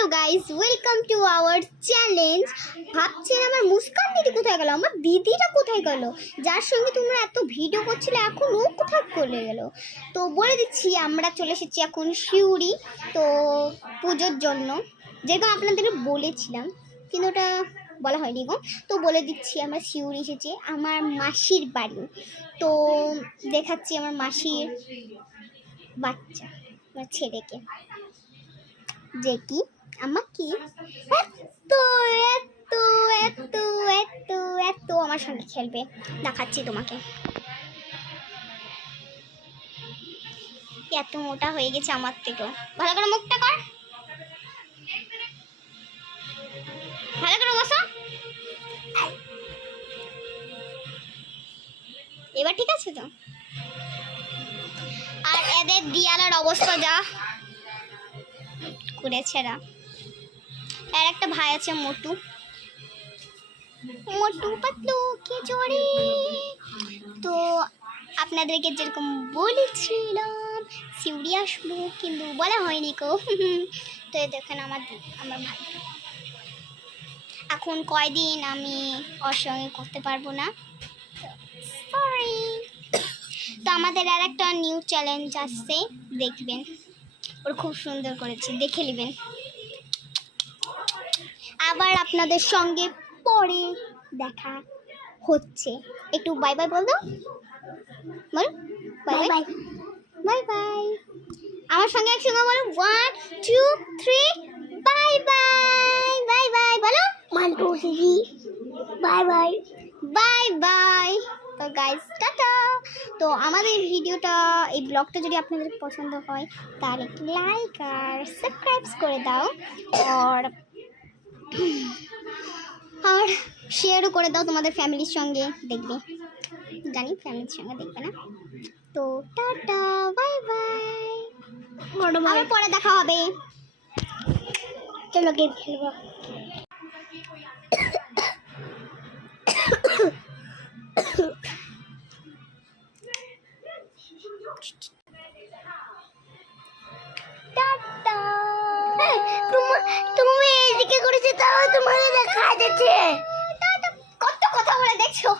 Hello guys, welcome to our challenge. ভাবছেন আমার মুস্কান দিদি কোথায় গেল, আমার দিদিটা কোথায় গেল, যার সঙ্গে তোমরা এত ভিডিও করছিলে, এখন ও কোথায় চলে গেল? তো বলে দিচ্ছি, আমরা চলে এসেছি এখন শিউরি, তো পুজোর জন্য, যেটা আপনাদের বলেছিলাম কিন্তু ওটা বলা হয়নি গো। তো বলে দিচ্ছি, আমরা শিউরি এসেছি আমার মাসির বাড়ি। তো দেখাচ্ছি আমার মাসির বাচ্চা, আমার ছেলেকে, যে কি আমাকে এত এত এত এত এত আমার সঙ্গে খেলবে। দেখাচ্ছি তোমাকে, এত মোটা হয়ে গেছে আমার থেকেও। ভালো করে মুখটা কর, ভালো করে বসো। এবার ঠিক আছে তো? আর এদের দিয়ালার অবস্থা যা করেছে এরা। আর একটা ভাই আছে মোটু, মোটু পাতলু কে জোরে। তো আপনাদেরকে যেরকম বলেছিলাম শিউরি আসবো, কিন্তু বলা হয়নি কো। তো দেখেন আমার ভাই, এখন কয়দিন আমি ওর সঙ্গে করতে পারবো না, সরি। তো আমাদের আর একটা নিউ চ্যালেঞ্জ আসছে, দেখবেন, ওর খুব সুন্দর করেছে, দেখে নেবেন। আবার আপনাদের সঙ্গে পরে দেখা হচ্ছে। একটু বাই বাই বল দাও, বল বাই বাই বাই বাই। আমার সঙ্গে একসঙ্গে বলো 1 2 3 বাই বাই বাই বাই বলো 1 2 3 বাই বাই বাই বাই। তো গাইস টাটা। তো আমাদের ভিডিওটা, এই ব্লগটা যদি আপনাদের পছন্দ হয় তাহলে লাইক আর সাবস্ক্রাইব করে দাও, আর শেয়ারও করে দাও তোমাদের ফ্যামিলির সঙ্গে, দেখবে, জানি ফ্যামিলির সঙ্গে দেখবে না। তো টাটা বাই বাই, আবার পরে দেখা হবে। চলো গেম খেলবো। তুমি এদিকে করেছো, তাও তোমাকে দেখা যাচ্ছে। কত কথা বলে দেখছো।